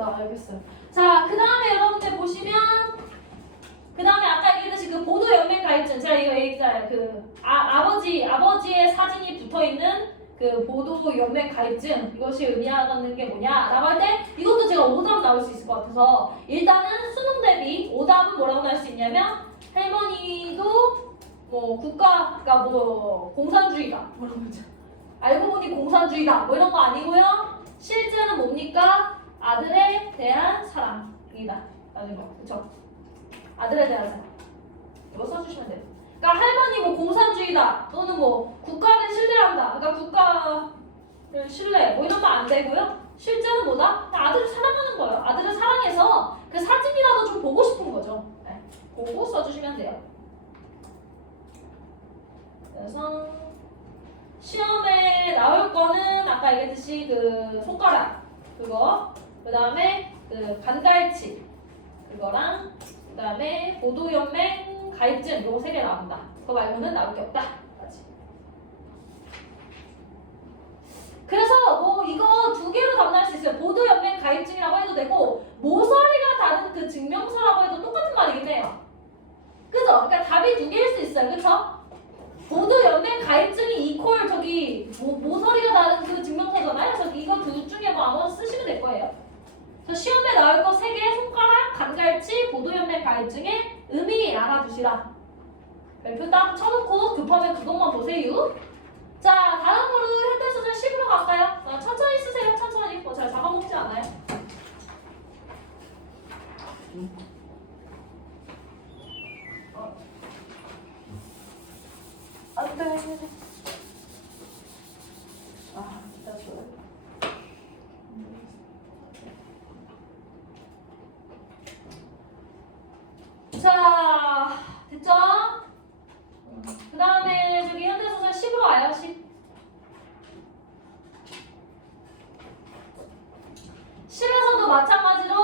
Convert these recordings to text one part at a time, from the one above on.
알겠다. 알겠어요. 자, 그 다음에 여러분들 보시면 그 다음에 아까 얘기했듯이 그 보도 연맹 가입증 제가 이거 얘기했잖아요. 그 아버지의 사진이 붙어있는 그 보도 연맹 가입증 이것이 의미하는 게 뭐냐라고 할 때 이것도 제가 오답 나올 수 있을 것 같아서 일단은 수능 대비 오답은 뭐라고 할 수 있냐면 할머니도 뭐 국가가 뭐 공산주의다 뭐 이런 거죠. 알고 보니 공산주의다 뭐 이런 거 아니고요. 실제는 뭡니까? 아들에 대한 사랑이다 라는 거. 그쵸? 아들에 대한 사랑. 이거 써주시면 돼요. 그러니까 할머니 뭐 공산주의다 또는 뭐 국가를 신뢰한다. 그러니까 국가를 신뢰 뭐 이런 거 안 되고요. 실제는 뭐다? 아들을 사랑하는 거예요. 아들을 사랑해서 그 사진이라도 좀 보고 싶은 거죠. 네. 보고 써주시면 돼요. 그래서 시험에 나올 거는 아까 얘기했듯이 그 손가락 그거 그 다음에 그 간갈치 그거랑 그 다음에 보도연맹 가입증 요거 3개 나온다. 그거 말고는 나올 게 없다. 그래서 뭐 이거 2개로 답할 수 있어요. 보도연맹 가입증이라고 해도 되고 모서리가 다른 그 증명서라고 해도 똑같은 말이긴 해요. 그죠? 그러니까 답이 2개일 수 있어요. 그쵸? 보도연맹 가입증이 이퀄 저기 모서리가 다른 그 증명서잖아요. 그래서 이거 둘 중에 뭐 아무거나 쓰시면 될 거예요. 그래서 시험에 나올 거 3개 손가락, 간갈치, 보도연맹 가입증의 의미 알아두시라. 별표 딱 쳐놓고 급하면 그것만 보세요. 자, 다음으로 현대소설 10으로 갈까요? 천천히 쓰세요. 천천히. 뭐 잘 잡아먹지 않아요. 안 돼. 아, 진짜 좋아요. 자, 됐죠? 그 다음에 저기 현대소설 10으로 와요. 10. 10에서도 마찬가지로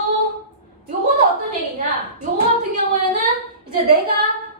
요거는 어떤 얘기냐? 요거 같은 경우에는 이제 내가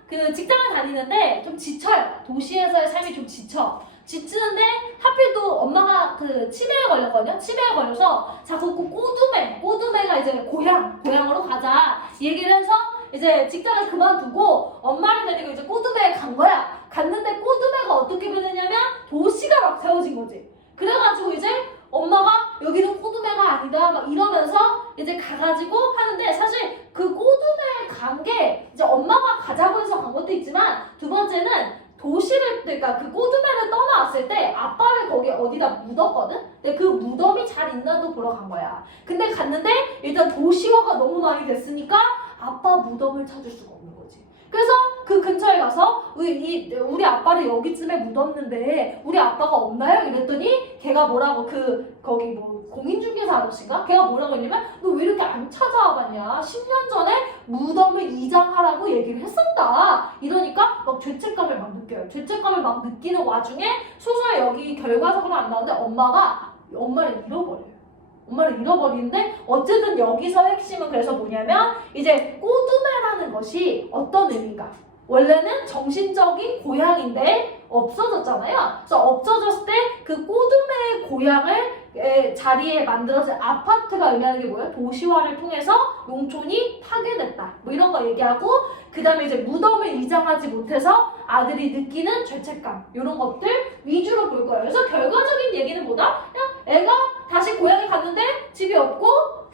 그 직장을 다니는데 좀 지쳐요. 도시에서의 삶이 좀 지치는데 하필 또 엄마가 그 치매에 걸렸거든요. 치매에 걸려서 자꾸 그 꼬두매가 이제 고향으로 가자 얘기를 해서 이제 직장을 그만두고 엄마를 데리고 이제 꼬두매에 간 거야. 갔는데 꼬두매가 어떻게 변했냐면 도시가 막 세워진 거지. 그래가지고 이제 엄마가 여기는 꼬두매가 아니다 막 이러면서 이제 가가지고 하는데 사실 그 꼬두매에 간 게 이제 엄마가 가자고 해서 간 것도 있지만 두 번째는 도시를 그러니까 그 꼬두매를 떠나왔을 때 아빠를 거기 어디다 묻었거든? 근데 그 무덤이 잘 있나도 보러 간 거야. 근데 갔는데 일단 도시화가 너무 많이 됐으니까 아빠 무덤을 찾을 수가 없는 거지. 그래서 그 근처에 가서 우리 아빠를 여기쯤에 묻었는데 우리 아빠가 없나요? 이랬더니 걔가 뭐라고 거기 뭐 공인중개사 아저씨인가? 걔가 뭐라고 했냐면 너 왜 이렇게 안 찾아와봤냐? 10년 전에 무덤을 이장하라고 얘기를 했었다. 이러니까 막 죄책감을 막 느껴요. 죄책감을 막 느끼는 와중에 소설 여기 결과적으로 안 나오는데 엄마를 잃어버려요. 엄마를 잃어버리는데 어쨌든 여기서 핵심은 그래서 뭐냐면 이제 꼬두매라는 것이 어떤 의미인가? 원래는 정신적인 고향인데 없어졌잖아요. 그래서 없어졌을 때 그 꼬두매의 고향을 자리에 만들어진 아파트가 의미하는 게 뭐예요? 도시화를 통해서 농촌이 파괴됐다. 뭐 이런 거 얘기하고 그 다음에 이제 무덤을 이장하지 못해서 아들이 느끼는 죄책감 이런 것들 위주로 볼 거예요. 그래서 결과적인 얘기는 뭐다? 그냥 애가 다시 고향에 갔는데 집이 없고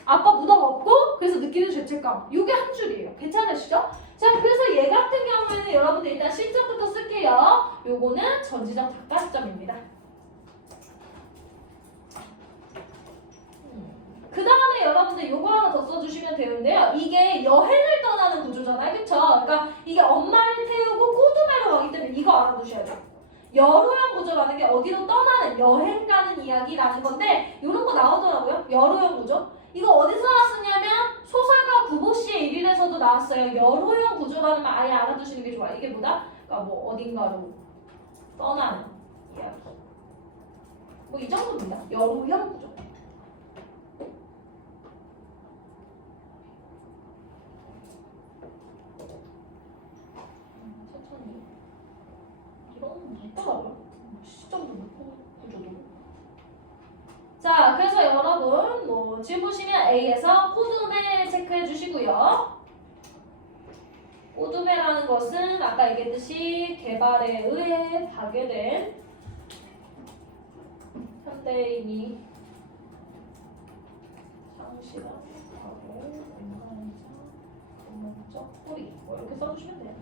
아빠 무덤 없고 그래서 느끼는 죄책감 이게 한 줄이에요. 괜찮으시죠? 자, 그래서 얘 같은 경우에는 여러분들 일단 실전부터 쓸게요. 요거는 전지적 닭발점입니다. 그 다음에 여러분들 요거 하나 더 써주시면 되는데요. 이게 여행을 떠나는 구조잖아요. 그쵸? 그러니까 이게 엄마를 태우고 꼬두매로 가기 때문에 이거 알아두셔야 돼요. 여로형 구조라는 게 어디로 떠나는 여행 가는 이야기라는 건데 이런 거 나오더라고요. 여로형 구조. 이거 어디서 나왔었냐면 소설가 구보씨의 일일에서도 나왔어요. 여로형 구조라는 말 아예 알아두시는 게 좋아요. 이게 뭐다? 그러니까 뭐 어딘가로 떠나는 이야기. 뭐 이 정도입니다. 여로형 구조. 천천히. 이런 있더라고요. 시점도 높고 구조도. 자, 그래서 여러분 뭐 지금 보시면 A에서 꼬두매 체크해 주시고요. 꼬두매라는 것은 아까 얘기했듯이 개발에 의해 파괴된 현대인이 상실한 과거, 인간의자, 근본적 뿌리 뭐 이렇게 써주시면 돼요.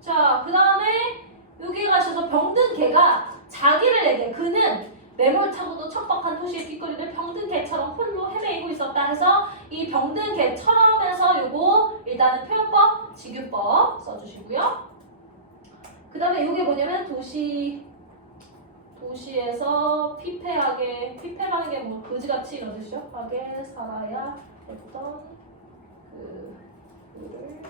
자, 그 다음에 여기 가셔서 병든 개가 자기를 내게 그는 매몰차고도 척박한 도시의 뒷거리를 병든 개처럼 홀로 헤매이고 있었다 해서 이 병든 개처럼 해서 요거 일단은 표현법, 직유법 써주시고요. 그 다음에 요게 뭐냐면 도시에서 피폐라는 게 뭐 거지같이 이런 뜻이죠. 하게 살아야 했던 그를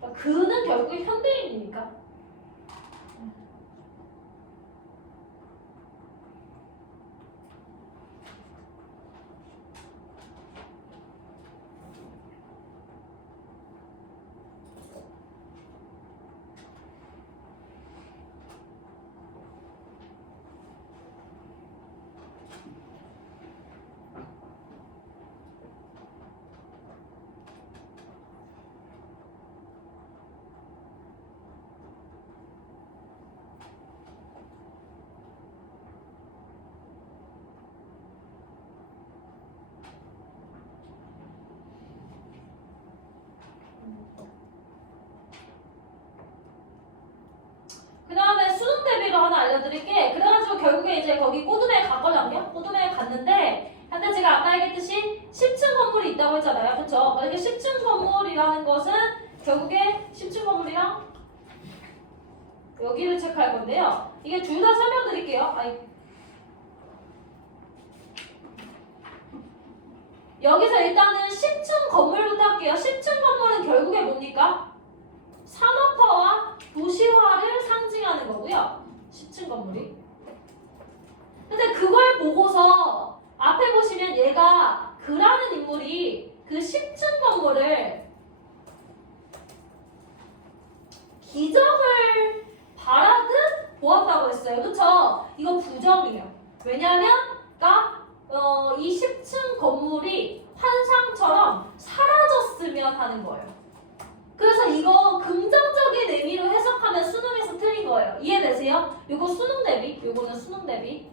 그러니까 그는 결국 현대인이니까. 그 다음에 수능 대비로 하나 알려드릴게. 그래가지고 결국에 이제 거기 꼬두매에 갔거든요. 꼬두매에 갔는데 근데 제가 아까 얘기했듯이 10층 건물이 있다고 했잖아요. 그쵸? 만약에 10층 건물이라는 것은 결국에 10층 건물이랑 여기를 체크할 건데요. 이게 둘 다 설명드릴게요. 여기서 일단은 10층 건물부터 할게요. 10층 건물은 결국에 뭡니까? 산업화와 도시화를 상징하는 거고요. 10층 건물이. 근데 그걸 보고서 앞에 보시면 얘가 그라는 인물이 그 10층 건물을 기적을 바라듯 보았다고 했어요. 그쵸? 이거 부정이에요. 왜냐하면 이 10층 건물이 환상처럼 사라졌으면 하는 거예요. 그래서 이거 긍정적인 의미로 해석하면 수능에서 틀린 거예요. 이해되세요? 이거 수능 대비, 요거는 수능 대비.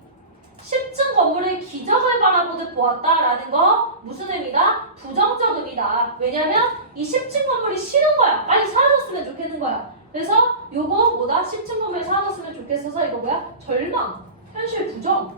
10층 건물의 기적을 바라보듯 보았다라는 거 무슨 의미다? 부정적 의미다. 왜냐면 이 10층 건물이 싫은 거야. 빨리 사라졌으면 좋겠는 거야. 그래서 요거 뭐다? 10층 건물이 사라졌으면 좋겠어서 이거 뭐야? 절망, 현실 부정을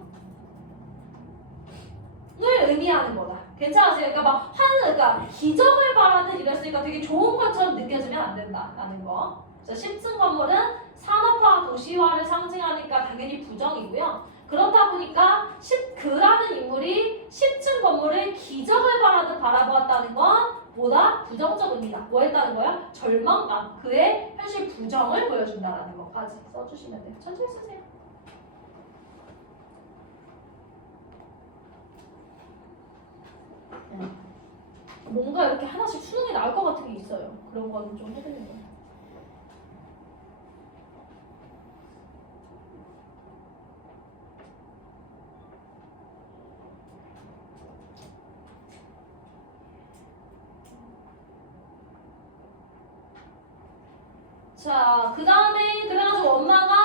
의미하는 거다. 괜찮으세요? 그러니까 기적을 바라듯 이랬으니까 되게 좋은 것처럼 느껴지면 안 된다라는 거. 그래서 10층 건물은 산업화, 도시화를 상징하니까 당연히 부정이고요. 그렇다 보니까 그라는 인물이 10층 건물을 기적을 바라듯 바라보았다는 건 보다 부정적 의미다. 뭐 했다는 거야? 절망감, 그의 현실 부정을 보여준다라는 것까지 써주시면 돼요. 천천히 쓰세요. 뭔가 이렇게 하나씩 수능이 나올 것 같은 게 있어요. 그런 거는 좀 해드리는 거예요. 자, 그 다음에 그래가지고 엄마가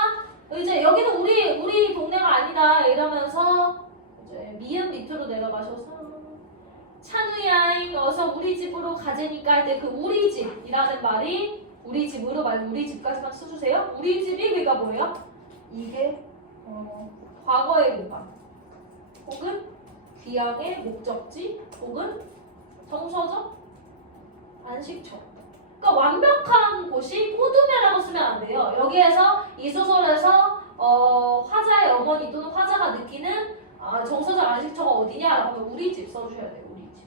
이제 여기는 우리 동네가 아니다 이러면서 이제 미음 밑으로 내려가셔서 찬우야 어서 우리 집으로 가자니까 할 때 그 우리 집이라는 말이 우리 집으로 말고 우리 집까지만 써주세요. 우리 집이 그러니까 뭐예요? 이게 과거의 보관 혹은 귀향의 목적지 혹은 정서적 안식처. 그러니까 완벽한 곳이 꼬두매라고 쓰면 안 돼요. 여기에서 이 소설에서 화자의 어머니 또는 화자가 느끼는 정서적 안식처가 어디냐라고 하면 우리 집 써주셔야 돼요. 우리 집.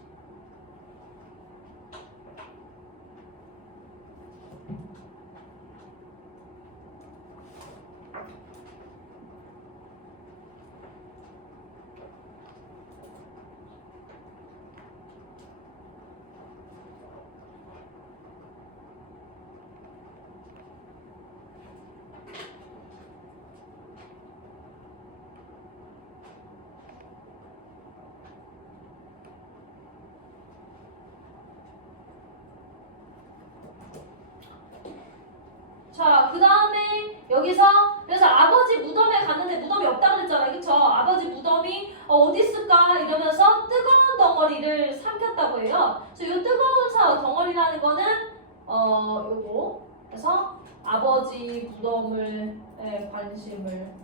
자, 그 다음에 여기서 그래서 아버지 무덤에 갔는데 무덤이 없다 그랬잖아요. 그쵸? 아버지 무덤이 어디 있을까 이러면서 뜨거운 덩어리를 삼켰다고 해요. 그래서 이 뜨거운 덩어리라는 거는 요거 그래서 아버지 무덤을 관심을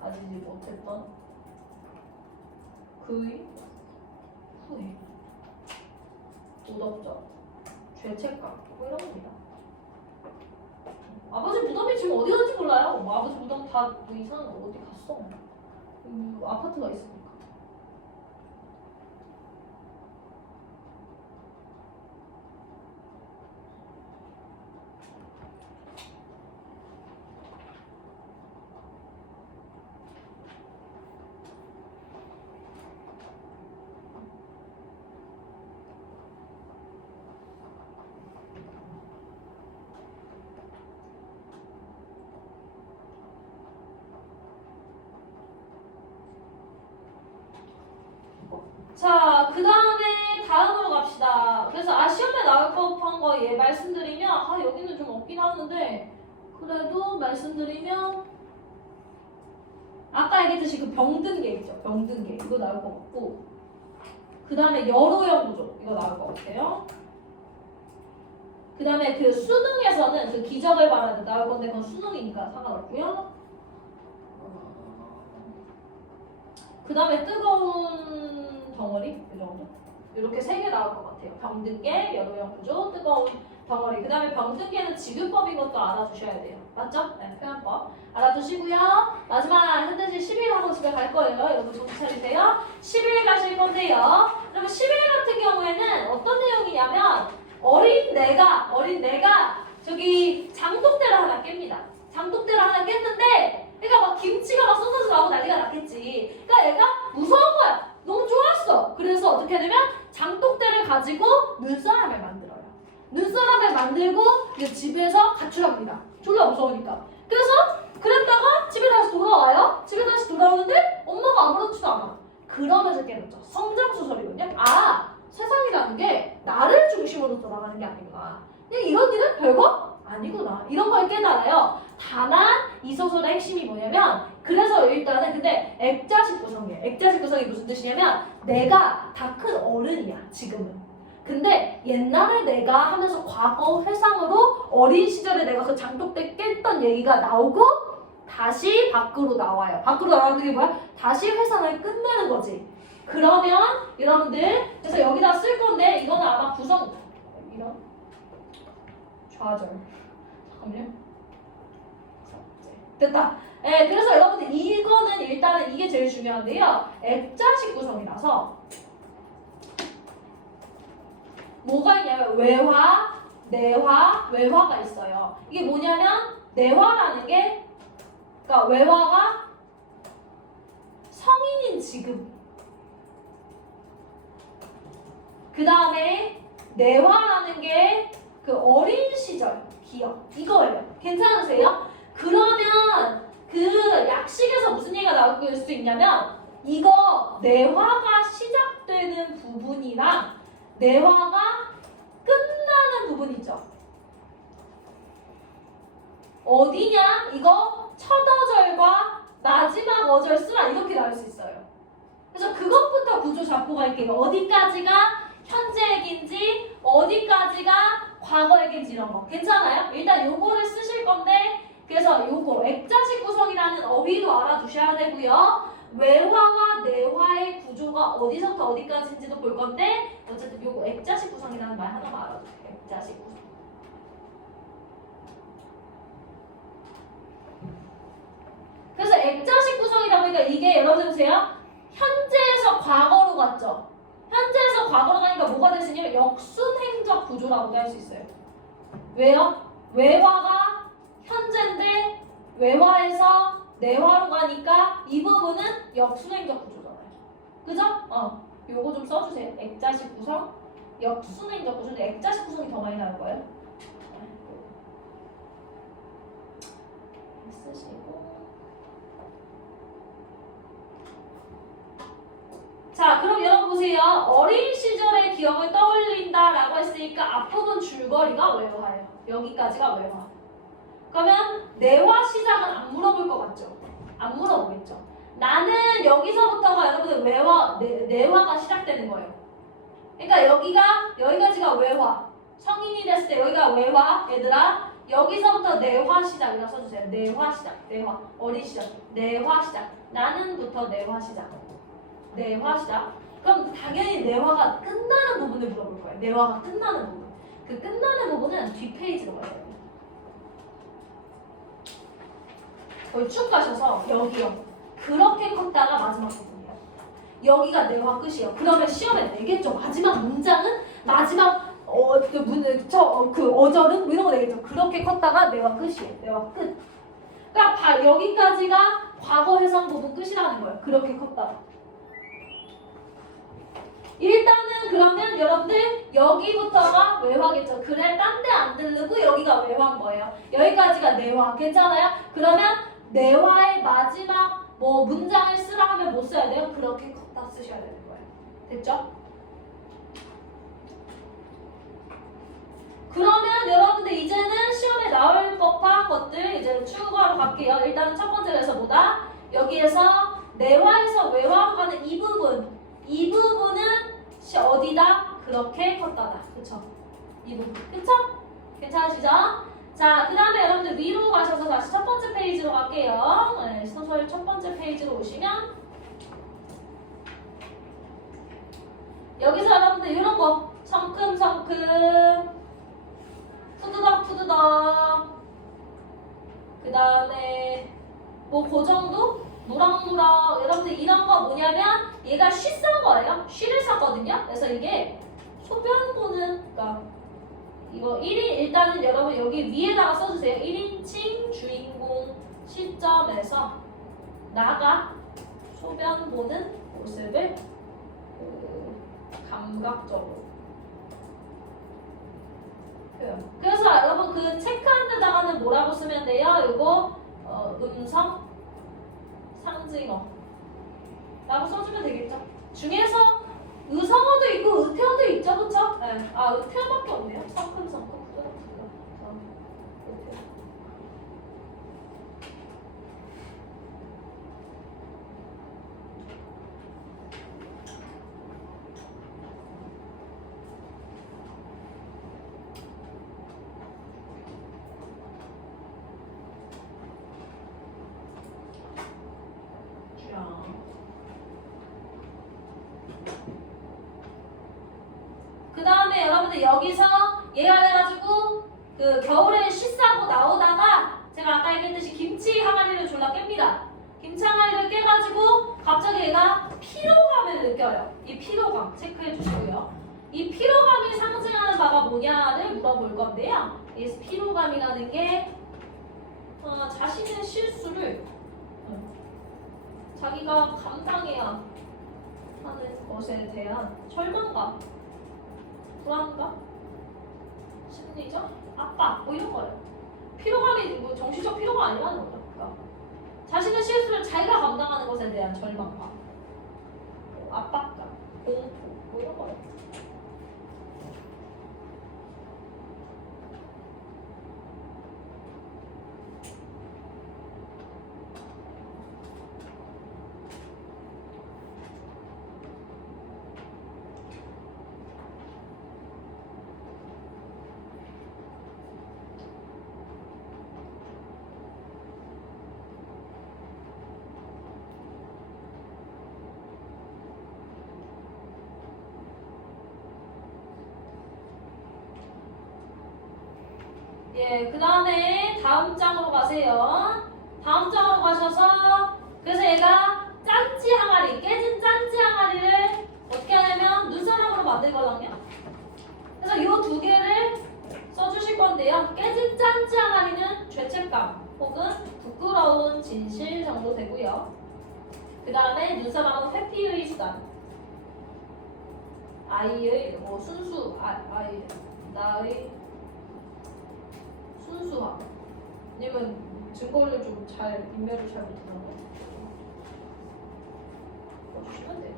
가지지 못했던 그의 후회 도덕적 죄책감 뭐 이런 겁니다. 아버지 무덤이 지금 어디 갔는지 몰라요. 아버지 무덤 다 이상한 어디 갔어. 아파트가 있으니까. 자, 그 다음에 다음으로 갑시다. 그래서 시험에 나올 법한 거 말씀드리면 여기는 좀 없긴 하는데 그래도 말씀드리면 아까 얘기했듯이 그 병든계 있죠. 병든계 이거 나올 것 같고 그 다음에 열오형 구조 이거 나올 것 같아요. 그 다음에 그 수능에서는 그 기적을 말하는 나올 건데 그건 수능이니까 상관없고요. 그 다음에 뜨거운 덩어리 이 정도 이렇게 3개 나올 것 같아요. 병든계, 열오형 구조, 뜨거운 덩어리. 그 다음에 병든계는 지급법인 것도 알아두셔야 돼요. 맞죠? 네, 표현법 알아두시고요. 마지막 현대시 10일 하고 집에 갈 거예요. 여러분 정신 차리세요. 10일 가실 건데요. 그러면 10일 같은 경우에는 어떤 내용이냐면 어린 내가 저기 장독대를 하나 깹니다. 장독대를 하나 깼는데 그러니까 막 김치가 막 쏟아져 나오고 난리가 났겠지. 그러니까 얘가 무서운 거야. 너무 좋았어. 그래서 어떻게 되면 장독대를 가지고 눈사람을 만들어요. 눈사람을 만들고 이제 집에서 가출합니다. 졸라 무서우니까. 그래서 그랬다가 집에 다시 돌아와요. 집에 다시 돌아오는데 엄마가 아무렇지도 않아. 그러면서 깨닫죠. 성장소설이거든요. 세상이라는 게 나를 중심으로 돌아가는 게 아니구나. 그냥 이런 일은 별거 아니구나. 이런 걸 깨달아요. 다만 이 소설의 핵심이 뭐냐면 그래서 일단은 근데 액자식 구성이에요. 액자식 구성이 무슨 뜻이냐면 내가 다 큰 어른이야 지금은. 근데 옛날에 내가 하면서 과거 회상으로 어린 시절에 내가 그 장독대 깼던 얘기가 나오고 다시 밖으로 나와요. 밖으로 나오는 게 뭐야? 다시 회상을 끝내는 거지. 그러면 여러분들 그래서 여기다 쓸 건데 이거는 아마 구성 이런 좌절 잠깐만요. 됐다. 네, 그래서 여러분들 이거는 일단은 이게 제일 중요한데요. 액자식 구성이라서 뭐가 있냐면 외화, 내화, 외화가 있어요. 이게 뭐냐면 내화라는 게 그러니까 외화가 성인인 지금 그 다음에 내화라는 게 그 어린 시절 기억 이거예요. 괜찮으세요? 그러면 그 약식에서 무슨 얘기가 나올 수 있냐면 이거 내화가 시작되는 부분이랑 내화가 끝나는 부분 있죠. 어디냐? 이거 첫 어절과 마지막 어절 쓰라 이렇게 나올 수 있어요. 그래서 그것부터 구조 잡고 갈게요. 어디까지가 현재 얘기인지 어디까지가 과거 얘기인지 이런 거 괜찮아요? 일단 요거를 쓰실 건데 그래서 요거 액자식 구성이라는 어휘도 알아두셔야 되고요. 외화와 내화의 구조가 어디서부터 어디까지인지도 볼 건데 어쨌든 요거 액자식 구성이라는 말 하나만 알아두세요. 액자식 구성. 그래서 액자식 구성이다 보니까 이게 여러분들 보세요. 현재에서 과거로 갔죠. 현재에서 과거로 가니까 뭐가 될 수 있냐면 역순행적 구조라고도 할 수 있어요. 왜요? 외화가 현재인데 외화에서 내화로 가니까 이 부분은 역순행적 구조잖아요. 그죠? 요거 좀 써주세요. 액자식 구성, 역순행적 구조인데 액자식 구성이 더 많이 나올 거예요. 쓰시고. 자, 그럼 여러분 보세요. 어린 시절의 기억을 떠올린다라고 했으니까 앞부분 줄거리가 외화예요. 여기까지가 외화. 그러면 내화 시작은 안 물어볼 것 같죠? 안 물어보겠죠? 나는 여기서부터가 여러분들 내화가 시작되는 거예요. 그러니까 여기까지가 외화. 성인이 됐을 때 여기가 외화. 얘들아, 여기서부터 내화 시작이라 써주세요. 내화 시작. 내화. 어린 시절. 내화 시작. 나는부터 내화 시작. 내화 시작. 그럼 당연히 내화가 끝나는 부분을 물어볼 거예요. 내화가 끝나는 부분. 그 끝나는 부분은 뒷페이지로 가야 돼요. 거기 쭉 가셔서 여기요. 그렇게 컸다가 마지막 부분이에요. 여기가 내화 끝이에요. 그러면 시험에 내겠죠. 마지막 문장은 마지막 그 어절은 뭐 이런 거 내겠죠. 그렇게 컸다가 내화 끝이에요. 내화 끝. 그러니까 여기까지가 과거 해상 부분 끝이라는 거예요. 그렇게 컸다가. 일단은 그러면 여러분들 여기부터가 외화겠죠. 그래 딴 데 안 들르고 여기가 외화인 거예요. 여기까지가 내화. 괜찮아요? 그러면 내화의 마지막 문장을 쓰라 하면 뭐 써야 돼요? 그렇게 컸다 쓰셔야 되는 거예요. 됐죠? 그러면 여러분들 이제는 시험에 나올 법한 것들 이제 추가로 갈게요. 일단은 첫 번째에서 뭐다? 여기에서 내화에서 외화로 가는 이 부분은 어디다? 그렇게 컸다다. 그쵸? 이 부분. 그쵸? 괜찮으시죠? 자, 그 다음에 여러분들 위로 가셔서 다시 첫 번째 페이지로 갈게요. 네, 소설 첫 번째 페이지로 오시면 여기서 여러분들 이런 거 성큼성큼 푸드덕푸드덕 그 다음에 그 정도? 무럭무럭 여러분들 이런 거 뭐냐면 얘가 쉬 싼 거예요. 쉬를 샀거든요. 그래서 이게 소변보는 그러니까 이거 1인 일단은 여러분 여기 위에다가 써주세요. 1인칭 주인공 시점에서 나가 소변 보는 모습을 감각적으로 표현. 그래서 여러분 그 체크한 데다가는 뭐라고 쓰면 돼요? 이거 음성 상징어 라고 써주면 되겠죠. 중에서 의성어도 있고 의태어도 있죠. 그쵸? 네. 의태어밖에 없네요. 성큼성큼 푸드덕푸드덕 의태어. 그 다음에 여러분들 여기서 얘가 돼가지고 그 겨울에 쉬 싸고 나오다가 제가 아까 얘기했듯이 김치 항아리를 졸라 깹니다. 김치 항아리를 깨가지고 갑자기 얘가 피로감을 느껴요. 이 피로감 체크해 주시고요. 이 피로감이 상징하는 바가 뭐냐를 물어볼 건데요. 이 피로감이라는 게 자신의 실수를 자기가 감당해야 하는 것에 대한 절망감, 불안감, 심리적 압박 뭐 이런 거예요. 피로감이 뭐 정신적 피로가 아니라는 거죠. 그러니까 자신의 실수를 자기가 감당하는 것에 대한 절망감, 압박감, 공포 뭐 이런 거예요. 예, 그 다음에 다음 장으로 가세요. 다음 장으로 가셔서 그래서 얘가 짠지 항아리, 깨진 짠지 항아리를 어떻게 하냐면 눈사람으로 만들 거거든요. 그래서 이 두 개를 써주실 건데요. 깨진 짠지 항아리는 죄책감 혹은 부끄러운 진실 정도 되고요. 그 다음에 눈사람은 회피의 수단. 아이의 뭐 순수, 아이, 나의 순수함. 아니면 증거를 좀 잘, 인멸을 잘 못하는 거. 써주시면 돼요.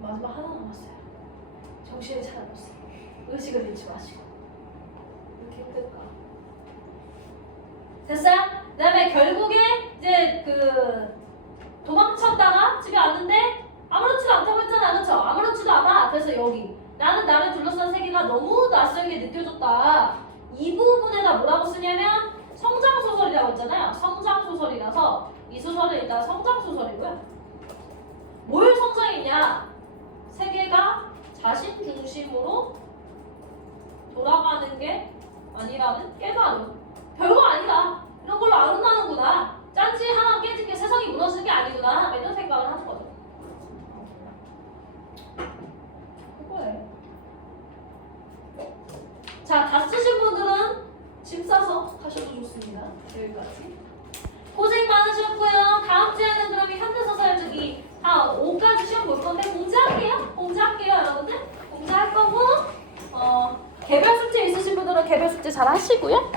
마지막 하나 남았어요. 정신을 차려보세요. 의식을 잃지 마시고. 이렇게 힘들까? 됐어요? 그 다음에 결국에 이제 그 도망쳤다가 집에 왔는데 아무렇지도 않다고 했잖아. 그쵸? 아무렇지도 않아. 그래서 여기 나는 나를 둘러싼 세계가 너무 낯설게 느껴졌다. 이 부분에다 뭐라고 쓰냐면 성장소설이라고 했잖아요. 성장소설이라서 이 소설은 일단 성장소설이고요. 뭘 성장했냐? 세계가 자신 중심으로 돌아가는 게 아니라는 깨달음. 별거 아니다. 이런 걸로 안 혼나는구나. 짠지 하나 깨진 게 세상이 무너지는 게 아니구나. 이런 생각을 하는 거죠. 그거예요. 자, 다 쓰신 분들은 짐 싸서 가셔도 좋습니다. 여기까지. 고생 많으셨고요. 다음 주에는 그러면 현대소설 저기 한 5까지 시험 볼 건데 공지할게요. 공지할게요, 여러분들. 공지할 거고 개별 숙제 있으신 분들은 개별 숙제 잘 하시고요.